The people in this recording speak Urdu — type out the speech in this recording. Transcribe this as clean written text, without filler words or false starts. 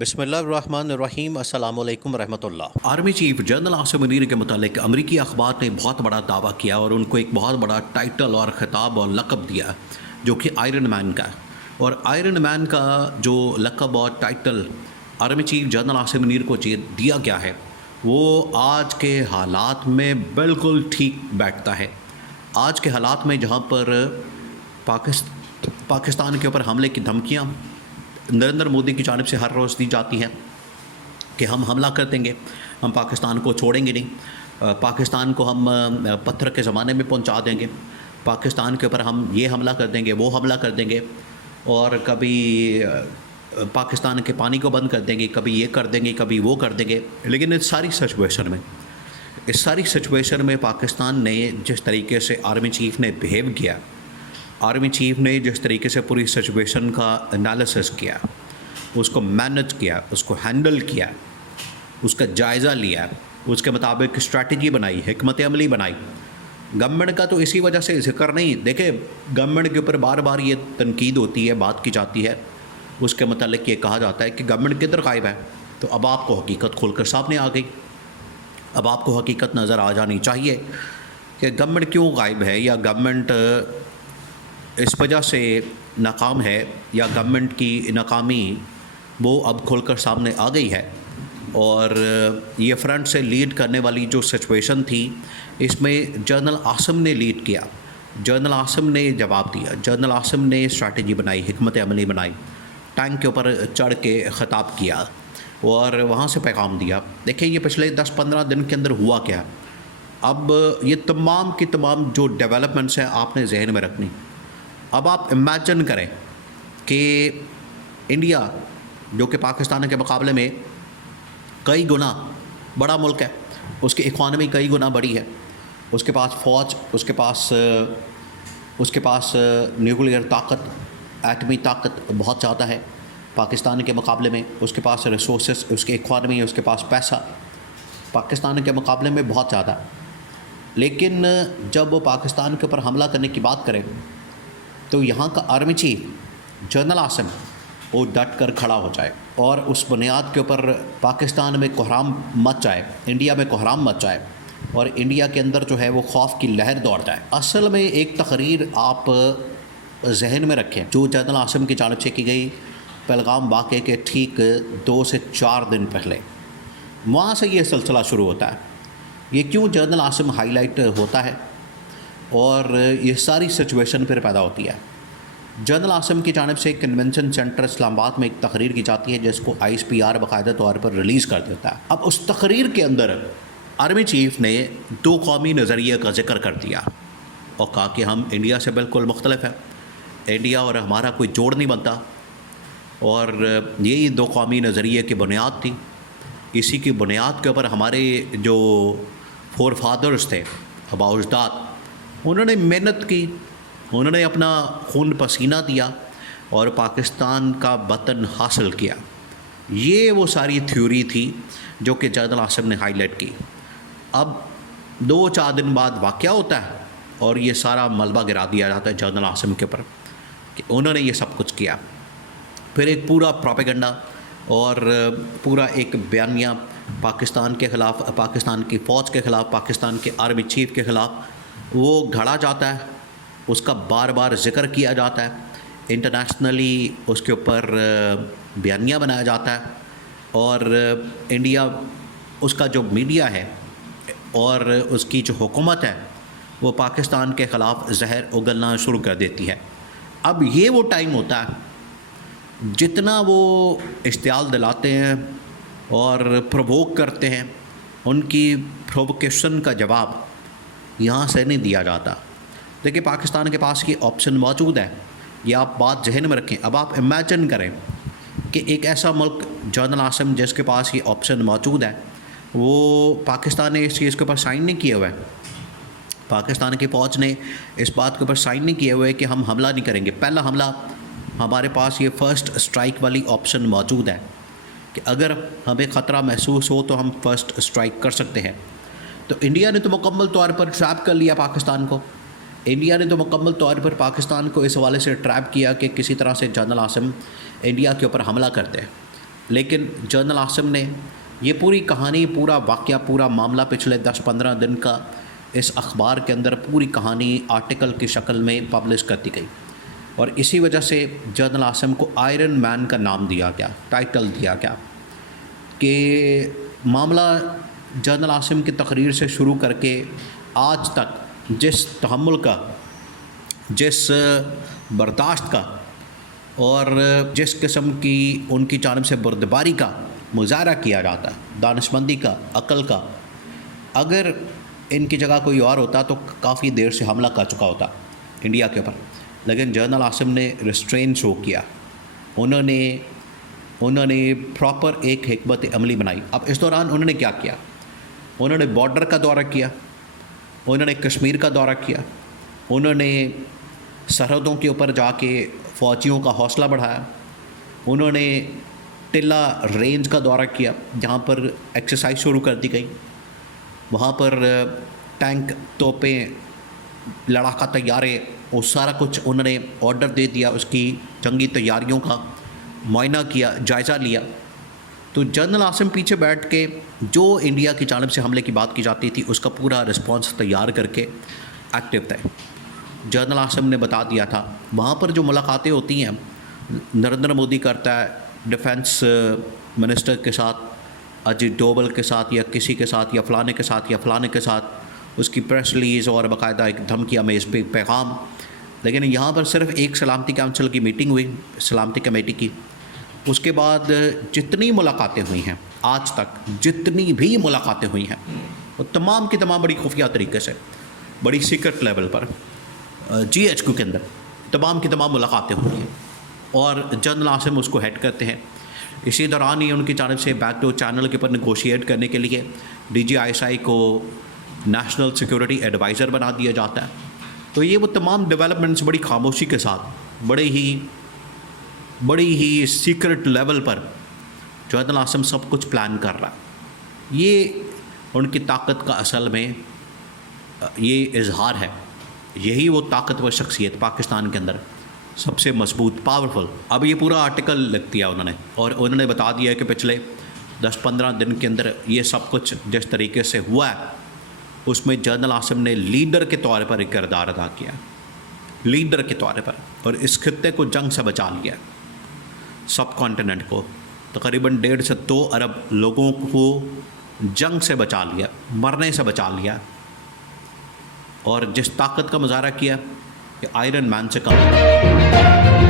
بسم اللہ الرحمن الرحیم۔ السلام علیکم ورحمۃ اللہ۔ Army chief general Asim Munir کے متعلق امریکی اخبار نے بہت بڑا دعویٰ کیا اور ان کو ایک بہت بڑا ٹائٹل اور خطاب اور لقب دیا جو کہ آئرن مین کا ہے۔ اور آئرن مین کا جو لقب اور title army chief general Asim Munir کو دیا گیا ہے وہ آج کے حالات میں بالکل ٹھیک بیٹھتا ہے۔ آج کے حالات میں جہاں پر پاکستان کے اوپر حملے کی دھمکیاں نریندر مودی کی جانب سے ہر روز دی جاتی ہیں کہ ہم حملہ کر دیں گے، ہم پاکستان کو چھوڑیں گے نہیں، پاکستان کو ہم پتھر کے زمانے میں پہنچا دیں گے، پاکستان کے اوپر ہم یہ حملہ کر دیں گے، وہ حملہ کر دیں گے، اور کبھی پاکستان کے پانی کو بند کر دیں گے، کبھی یہ کر دیں گے، کبھی وہ کر دیں گے۔ لیکن اس ساری سچویشن میں پاکستان نے جس طریقے سے آرمی چیف نے بیہیو کیا، آرمی چیف نے جس طریقے سے پوری سچویشن کا انالیسس کیا، اس کو مینج کیا، اس کو ہینڈل کیا، اس کا جائزہ لیا، اس کے مطابق اسٹریٹجی بنائی، حکمت عملی بنائی۔ گورنمنٹ کا تو اسی وجہ سے ذکر نہیں، دیکھیں گورنمنٹ کے اوپر بار بار یہ تنقید ہوتی ہے، بات کی جاتی ہے، اس کے متعلق یہ کہا جاتا ہے کہ گورنمنٹ کدھر غائب ہے، تو اب آپ کو حقیقت کھول کر سامنے آ گئی۔ اب آپ کو حقیقت نظر آ جانی چاہیے کہ گورنمنٹ کیوں غائب ہے، یا گورنمنٹ اس وجہ سے ناکام ہے، یا گورنمنٹ کی ناکامی وہ اب کھل کر سامنے آ گئی ہے۔ اور یہ فرنٹ سے لیڈ کرنے والی جو سچویشن تھی اس میں جنرل عاصم نے لیڈ کیا، جنرل عاصم نے جواب دیا، جنرل عاصم نے اسٹریٹجی بنائی، حکمت عملی بنائی، ٹینک کے اوپر چڑھ کے خطاب کیا اور وہاں سے پیغام دیا۔ دیکھیں یہ پچھلے 10-15 دن کے اندر ہوا کیا، اب یہ تمام کی تمام جو ڈیولپمنٹس ہیں آپ نے ذہن میں رکھنی۔ اب آپ امیجن کریں کہ انڈیا جو کہ پاکستان کے مقابلے میں کئی گنا بڑا ملک ہے، اس کی اکانومی کئی گنا بڑی ہے، اس کے پاس فوج، اس کے پاس نیوکلیئر طاقت، ایٹمی طاقت بہت زیادہ ہے پاکستان کے مقابلے میں، اس کے پاس ریسورسز، اس کی اکانومی، اس کے پاس پیسہ پاکستان کے مقابلے میں بہت زیادہ ہے۔ لیکن جب وہ پاکستان کے اوپر حملہ کرنے کی بات کریں تو یہاں کا آرمی چیف جنرل عاصم وہ ڈٹ کر کھڑا ہو جائے اور اس بنیاد کے اوپر پاکستان میں کوحرام مچ جائے، انڈیا میں کوحرام مچ جائے اور انڈیا کے اندر جو ہے وہ خوف کی لہر دوڑ جائے۔ اصل میں ایک تقریر آپ ذہن میں رکھیں جو جنرل عاصم کی جانب سے کی گئی پہلگام واقعے کے ٹھیک 2 سے 4 دن پہلے، وہاں سے یہ سلسلہ شروع ہوتا ہے۔ یہ کیوں جنرل عاصم ہائی لائٹ ہوتا ہے اور یہ ساری سچویشن پھر پیدا ہوتی ہے۔ جنرل عاصم کی جانب سے کنونشن سینٹر اسلام آباد میں ایک تقریر کی جاتی ہے جس کو ISPR باقاعدہ طور پر ریلیز کر دیتا ہے۔ اب اس تقریر کے اندر آرمی چیف نے 2 قومی نظریے کا ذکر کر دیا اور کہا کہ ہم انڈیا سے بالکل مختلف ہیں، انڈیا اور ہمارا کوئی جوڑ نہیں بنتا، اور یہی 2 قومی نظریے کی بنیاد تھی۔ اسی کی بنیاد کے اوپر ہمارے جو فور فادرز تھے، آباء و اجداد، انہوں نے محنت کی، انہوں نے اپنا خون پسینہ دیا اور پاکستان کا وطن حاصل کیا۔ یہ وہ ساری تھیوری تھی جو کہ جنرل عاصم نے ہائی لائٹ کی۔ اب 2-4 دن بعد واقعہ ہوتا ہے اور یہ سارا ملبہ گرا دیا جاتا ہے جنرل عاصم کے اوپر کہ انہوں نے یہ سب کچھ کیا۔ پھر ایک پورا پروپیگنڈا اور پورا ایک بیانیہ پاکستان کے خلاف، پاکستان کی فوج کے خلاف، پاکستان کے آرمی چیف کے خلاف وہ گھڑا جاتا ہے، اس کا بار بار ذکر کیا جاتا ہے، انٹرنیشنلی اس کے اوپر بیانیہ بنایا جاتا ہے، اور انڈیا، اس کا جو میڈیا ہے اور اس کی جو حکومت ہے وہ پاکستان کے خلاف زہر اگلنا شروع کر دیتی ہے۔ اب یہ وہ ٹائم ہوتا ہے جتنا وہ اشتعال دلاتے ہیں اور پرووک کرتے ہیں، ان کی پرووکیشن کا جواب یہاں سے نہیں دیا جاتا۔ دیکھیں پاکستان کے پاس یہ آپشن موجود ہے، یہ آپ بات ذہن میں رکھیں۔ اب آپ امیجن کریں کہ ایک ایسا ملک جنرل عاصم جس کے پاس یہ آپشن موجود ہے، وہ پاکستان نے اس چیز کے اوپر سائن نہیں کیے ہوئے، پاکستان کی فوج نے اس بات کے اوپر سائن نہیں کیے ہوئے کہ ہم حملہ نہیں کریں گے۔ پہلا حملہ ہمارے پاس یہ فرسٹ اسٹرائک والی آپشن موجود ہے کہ اگر ہمیں خطرہ محسوس ہو تو ہم فرسٹ اسٹرائک کر سکتے ہیں۔ تو انڈیا نے تو مکمل طور پر ٹریپ کر لیا پاکستان کو، انڈیا نے تو مکمل طور پر پاکستان کو اس حوالے سے ٹریپ کیا کہ کسی طرح سے جنرل عاصم انڈیا کے اوپر حملہ کرتے ہیں۔ لیکن جنرل عاصم نے یہ پوری کہانی، پورا واقعہ، پورا معاملہ پچھلے 10-15 دن کا اس اخبار کے اندر پوری کہانی آرٹیکل کی شکل میں پبلش کر دی گئی، اور اسی وجہ سے جنرل عاصم کو آئرن مین کا نام دیا گیا، ٹائٹل دیا گیا کہ معاملہ جنرل عاصم کی تقریر سے شروع کر کے آج تک جس تحمل کا، جس برداشت کا اور جس قسم کی ان کی جانب سے بردباری کا مظاہرہ کیا جاتا ہے، دانشمندی کا، عقل کا، اگر ان کی جگہ کوئی اور ہوتا تو کافی دیر سے حملہ کر چکا ہوتا انڈیا کے اوپر، لیکن جنرل عاصم نے ریسٹرین شو کیا، انہوں نے پراپر ایک حکمت عملی بنائی۔ اب اس دوران انہوں نے کیا کیا؟ انہوں نے بارڈر کا دورہ کیا، انہوں نے کشمیر کا دورہ کیا، انہوں نے سرحدوں کے اوپر جا کے فوجیوں کا حوصلہ بڑھایا، انہوں نے ٹلا رینج کا دورہ کیا جہاں پر ایکسرسائز شروع کر دی گئی، وہاں پر ٹینک، توپیں، لڑاکا طیارے، وہ سارا کچھ انہوں نے آرڈر دے دیا، اس کی جنگی تیاریوں کا معائنہ کیا، جائزہ لیا۔ تو جنرل عاصم پیچھے بیٹھ کے جو انڈیا کی جانب سے حملے کی بات کی جاتی تھی اس کا پورا رسپانس تیار کر کے ایکٹیو تھے۔ جنرل عاصم نے بتا دیا تھا وہاں پر جو ملاقاتیں ہوتی ہیں، نریندر مودی کرتا ہے ڈیفنس منسٹر کے ساتھ، اجیت ڈوبل کے ساتھ، یا کسی کے ساتھ، یا فلانے کے ساتھ، یا فلانے کے ساتھ، اس کی پریس ریلیز اور باقاعدہ ایک دھمکیاں میں اس پہ پیغام، لیکن یہاں پر صرف ایک سلامتی کونسل کی میٹنگ ہوئی، سلامتی کمیٹی کی۔ اس کے بعد جتنی ملاقاتیں ہوئی ہیں آج تک، جتنی بھی ملاقاتیں ہوئی ہیں، وہ تمام کی تمام بڑی خفیہ طریقے سے، بڑی سیکرٹ لیول پر GHQ کے اندر تمام کی تمام ملاقاتیں ہوئی ہیں، اور جنرل عاصم اس کو ہیڈ کرتے ہیں۔ اسی دوران ہی ان کی جانب سے بیک ڈور چینل کے اوپر نیگوشیٹ کرنے کے لیے DGISI کو نیشنل سیکورٹی ایڈوائزر بنا دیا جاتا ہے۔ تو یہ وہ تمام ڈیولپمنٹس بڑی خاموشی کے ساتھ، بڑی ہی سیکرٹ لیول پر جنرل عاصم سب کچھ پلان کر رہا ہے۔ یہ ان کی طاقت کا اصل میں یہ اظہار ہے، یہی وہ طاقتور شخصیت پاکستان کے اندر سب سے مضبوط، پاورفل۔ اب یہ پورا آرٹیکل لکھ دیا انہوں نے، اور انہوں نے بتا دیا کہ پچھلے 10-15 دن کے اندر یہ سب کچھ جس طریقے سے ہوا ہے اس میں جنرل عاصم نے لیڈر کے طور پر ایک کردار ادا کیا، لیڈر کے طور پر، اور اس خطے کو جنگ سے بچا لیا، سب کانٹیننٹ کو تقریباً 1.5 سے 2 ارب لوگوں کو جنگ سے بچا لیا، مرنے سے بچا لیا، اور جس طاقت کا مظاہرہ کیا کہ آئرن مین سے کم۔